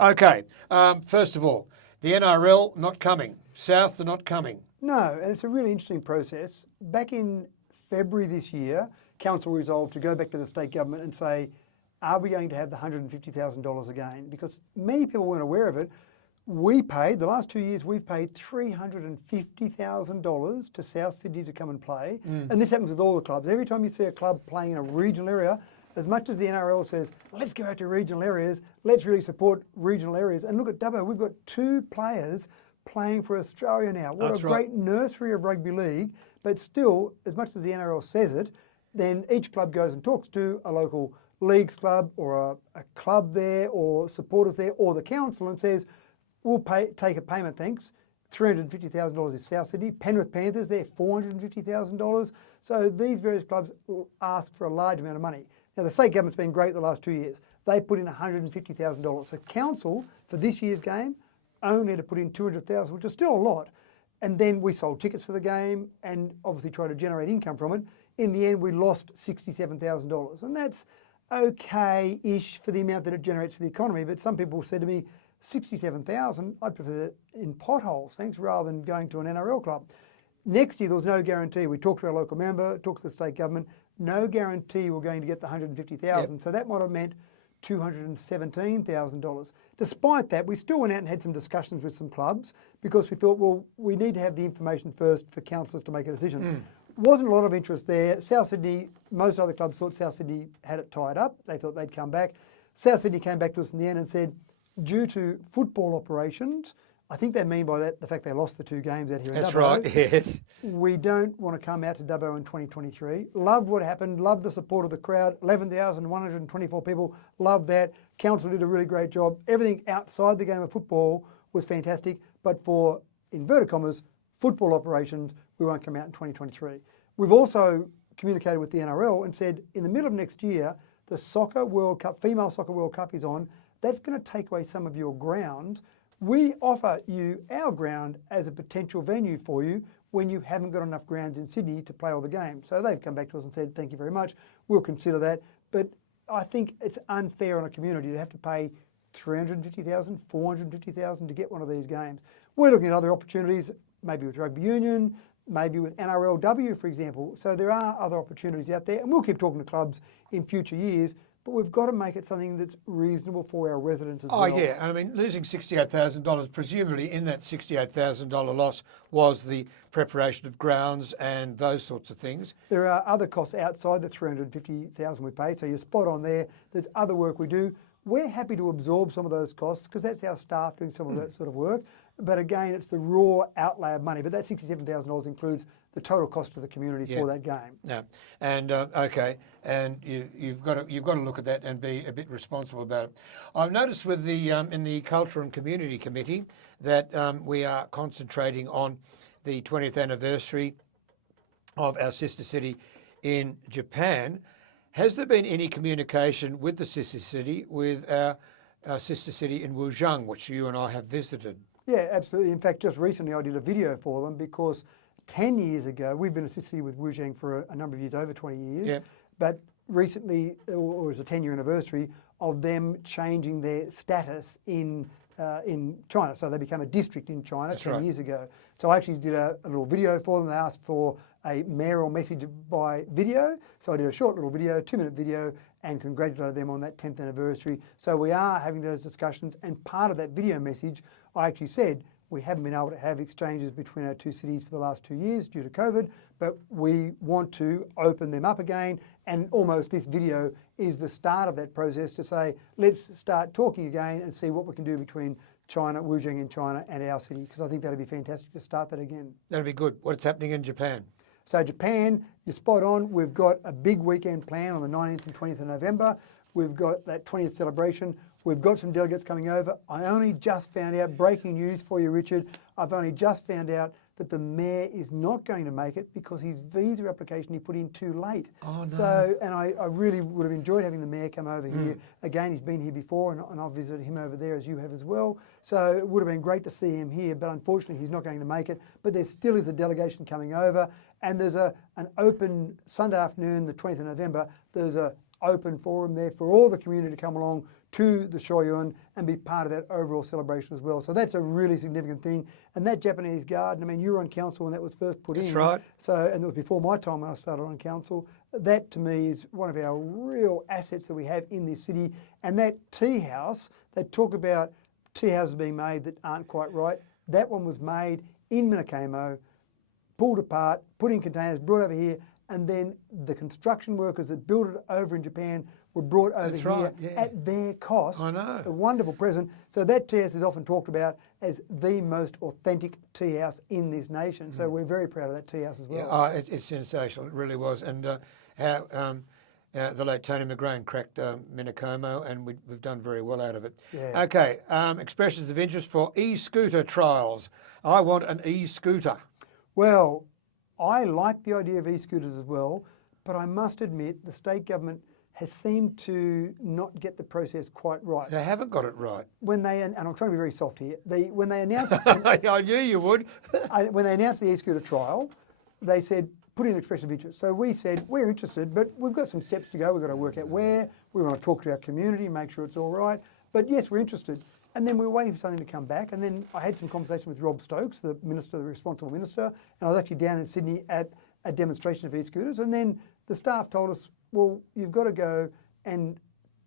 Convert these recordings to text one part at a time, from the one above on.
Okay, first of all, the NRL not coming. South are not coming. No, and it's a really interesting process. Back in February this year, Council resolved to go back to the state government and say, are we going to have the $150,000 again? Because many people weren't aware of it. We paid, the last 2 years, we've paid $350,000 to South Sydney to come and play. And this happens with all the clubs. Every time you see a club playing in a regional area, as much as the NRL says, let's go out to regional areas, let's really support regional areas. And look at Dubbo, we've got 2 players playing for Australia now. What That's a right. great nursery of rugby league. But still, as much as the NRL says it, then each club goes and talks to a local leagues club or a club there or supporters there or the council and says, we'll take a payment, thanks. $350,000 is South Sydney. Penrith Panthers, they're $450,000. So these various clubs ask for a large amount of money. Now, the state government's been great the last 2 years. They put in $150,000. So council, for this year's game, only had to put in $200,000, which is still a lot. And then we sold tickets for the game and obviously tried to generate income from it. In the end, we lost $67,000. And that's okay-ish for the amount that it generates for the economy. But some people said to me, 67,000, I'd prefer that in potholes, thanks, rather than going to an NRL club. Next year, there was no guarantee. We talked to our local member, talked to the state government, no guarantee we're going to get the 150,000. So that might have meant $217,000. Despite that, we still went out and had some discussions with some clubs because we thought, well, we need to have the information first for councillors to make a decision. Wasn't a lot of interest there. South Sydney, most other clubs thought South Sydney had it tied up. They thought they'd come back. South Sydney came back to us in the end and said, due to football operations, I think they mean by that the fact they lost the 2 games out here in Dubbo. That's right, yes. We don't want to come out to Dubbo in 2023. Loved what happened, loved the support of the crowd, 11,124 people, loved that. Council did a really great job. Everything outside the game of football was fantastic, but for, inverted commas, football operations, we won't come out in 2023. We've also communicated with the NRL and said, in the middle of next year, the Soccer World Cup, Female Soccer World Cup is on. That's going to take away some of your grounds. We offer you our ground as a potential venue for you when you haven't got enough grounds in Sydney to play all the games. So they've come back to us and said, thank you very much. We'll consider that. But I think it's unfair on a community to have to pay $350,000, $450,000 to get one of these games. We're looking at other opportunities, maybe with rugby union, maybe with NRLW, for example. So there are other opportunities out there, and we'll keep talking to clubs in future years. But we've got to make it something that's reasonable for our residents as well. Oh, yeah. And I mean, losing $68,000, presumably in that $68,000 loss was the preparation of grounds and those sorts of things. There are other costs outside the $350,000 we pay, so you're spot on there. There's other work we do. We're happy to absorb some of those costs because that's our staff doing some of that sort of work. But again, it's the raw outlay of money. But that $67,000 includes the total cost to the community for that game. Yeah, and okay, and you've got to look at that and be a bit responsible about it. I've noticed with the in the Culture and Community Committee that we are concentrating on the 20th anniversary of our sister city in Japan. Has there been any communication with the sister city, with our sister city in Wuzhong, which you and I have visited? Yeah, absolutely. In fact, just recently I did a video for them because 10 years ago, we've been a sister city with Wuzhong for a number of years, over 20 years. But recently, it was a 10-year anniversary of them changing their status in China. So they became a district in China 10 years ago. So I actually did a little video for them. They asked for a mayoral message by video. So I did a short little video, 2-minute video, and congratulated them on that 10th anniversary. So we are having those discussions. And part of that video message, I actually said, we haven't been able to have exchanges between our 2 cities for the last 2 years due to COVID, but we want to open them up again. And almost this video is the start of that process to say, let's start talking again and see what we can do between China, Wuzhong in China, and our city, because I think that'd be fantastic to start that again. That'd be good. What's happening in Japan? So Japan, you're spot on. We've got a big weekend plan on the 19th and 20th of November. We've got that 20th celebration. We've got some delegates coming over. I only just found out, breaking news for you, Richard, I've only just found out that the mayor is not going to make it because his visa application he put in too late. Oh, no. So, and I really would have enjoyed having the mayor come over here. Again, he's been here before and I've visited him over there as you have as well. So it would have been great to see him here, but unfortunately he's not going to make it. But there still is a delegation coming over and there's an open Sunday afternoon, the 20th of November, there's a open forum there for all the community to come along to the Shoyuan and be part of that overall celebration as well. So that's a really significant thing. And that Japanese garden, I mean, you were on council when that was first put in. That's right. So, and it was before my time when I started on council. That to me is one of our real assets that we have in this city. And that tea house, they talk about tea houses being made that aren't quite right. That one was made in Minakamo, pulled apart, put in containers, brought over here, and then the construction workers that built it over in Japan were brought over here at their cost. I know. A wonderful present. So that tea house is often talked about as the most authentic tea house in this nation. So we're very proud of that tea house as well. Yeah, it's sensational. It really was. And how the late Tony McGrain cracked Minakamo, and we've done very well out of it. Yeah. Okay, expressions of interest for e-scooter trials. I want an e-scooter. Well, I like the idea of e-scooters as well, but I must admit the state government has seemed to not get the process quite right. They haven't got it right. When they, and I'm trying to be very soft here, when they announced I knew you would. when they announced the e-scooter trial, they said, put in expression of interest. So we said, we're interested, but we've got some steps to go. We've got to work out where. We want to talk to our community, make sure it's all right. But yes, we're interested. And then we were waiting for something to come back. And then I had some conversation with Rob Stokes, the minister, the responsible minister. And I was actually down in Sydney at a demonstration of e-scooters. And then the staff told us, well, you've got to go and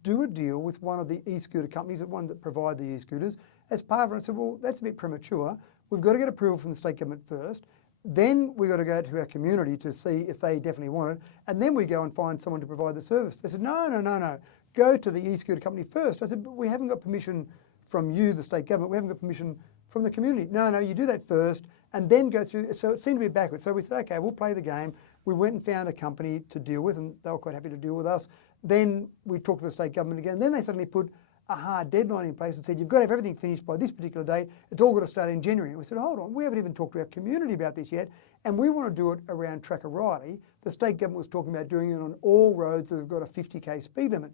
do a deal with one of the e-scooter companies, the one that provide the e-scooters, as part of it. I said, well, that's a bit premature. We've got to get approval from the state government first. Then we've got to go to our community to see if they definitely want it. And then we go and find someone to provide the service. They said, no. Go to the e-scooter company first. I said, but we haven't got permission from you, the state government. We haven't got permission from the community. No, you do that first and then go through. So it seemed to be backwards. So we said, okay, we'll play the game. We went and found a company to deal with, and they were quite happy to deal with us. Then we talked to the state government again. Then they suddenly put a hard deadline in place and said, you've got to have everything finished by this particular date. It's all got to start in January. And we said, hold on, we haven't even talked to our community about this yet. And we want to do it around Track-a-Riley. The state government was talking about doing it on all roads that have got a 50k speed limit.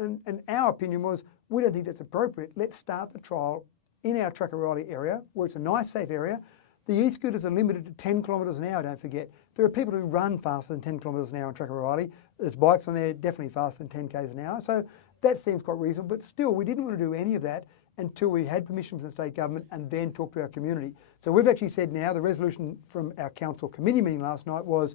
And our opinion was, we don't think that's appropriate. Let's start the trial in our Track-a-Riley area, where it's a nice, safe area. The e-scooters are limited to 10 kilometres an hour, don't forget. There are people who run faster than 10 kilometres an hour on Track-a-Riley. There's bikes on there definitely faster than 10 k's an hour. So that seems quite reasonable, but still, we didn't want to do any of that until we had permission from the state government and then talk to our community. So we've actually said now, the resolution from our council committee meeting last night was,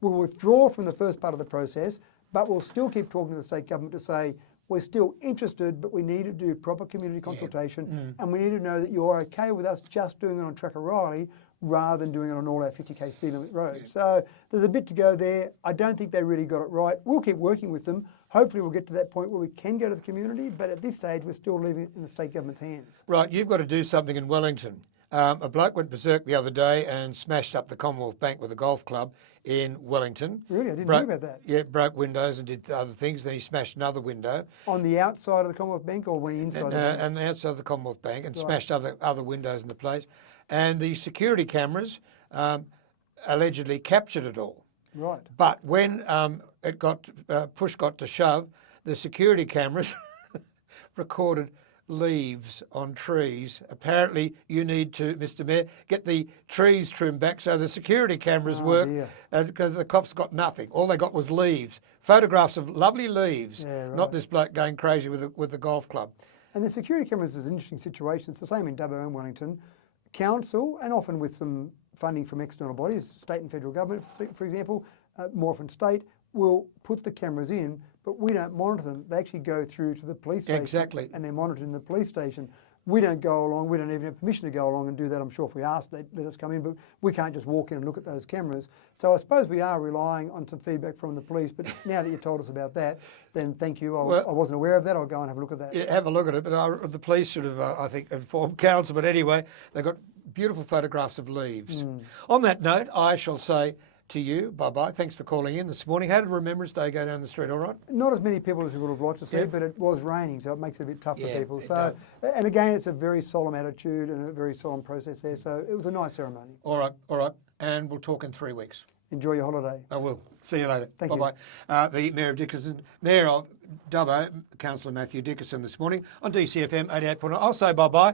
we'll withdraw from the first part of the process, but we'll still keep talking to the state government to say, we're still interested, but we need to do proper community consultation, and we need to know that you're okay with us just doing it on Track-a-Riley rather than doing it on all our 50k speed limit roads. So there's a bit to go there. I don't think they really got it right. We'll keep working with them. Hopefully we'll get to that point where we can go to the community, but at this stage we're still leaving it in the state government's hands. Right, you've got to do something in Wellington. A bloke went berserk the other day and smashed up the Commonwealth Bank with a golf club in Wellington. Really? I didn't know about that. Yeah, broke windows and did other things. Then he smashed another window. On the outside of the Commonwealth Bank or when he inside the bank? And the outside of the Commonwealth Bank, and smashed other windows in the place. And the security cameras allegedly captured it all. Right. But when it got push got to shove, the security cameras recorded leaves on trees. Apparently you need to, Mr Mayor, get the trees trimmed back so the security cameras work, because the cops got nothing. All they got was leaves, photographs of lovely leaves, not this bloke going crazy with the golf club. And the security cameras is an interesting situation. It's the same in Dubbo and Wellington. Council, and often with some funding from external bodies, state and federal government, for example, more often state, will put the cameras in, but we don't monitor them. They actually go through to the police station. Exactly. And they're monitored in the police station. We don't go along, we don't even have permission to go along and do that. I'm sure if we asked, they'd let us come in, but we can't just walk in and look at those cameras. So I suppose we are relying on some feedback from the police, but now that you've told us about that, then thank you. I wasn't aware of that. I'll go and have a look at that. Yeah, have a look at it, but the police should have, I think, informed council. But anyway, they've got beautiful photographs of leaves. On that note, I shall say to you, bye-bye. Thanks for calling in this morning. How did Remembrance Day go down the street, all right? Not as many people as we would have liked to see, but it was raining, so it makes it a bit tough for people. So, and again, it's a very solemn attitude and a very solemn process there, so it was a nice ceremony. All right. And we'll talk in 3 weeks. Enjoy your holiday. I will. See you later. Thank you. Bye-bye. The Mayor of Dubbo, Councillor Matthew Dickinson this morning on DCFM 88.9. I'll say bye-bye.